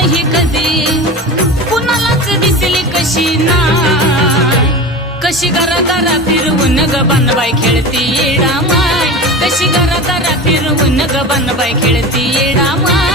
नाही कधी कुणालाच दिसली कशी नाय कशी गरा गरा फिरवून ग बनबाई खेळती येडा माय कशी गरा गरा फिरवून ग बनबाई खेळती येडा माय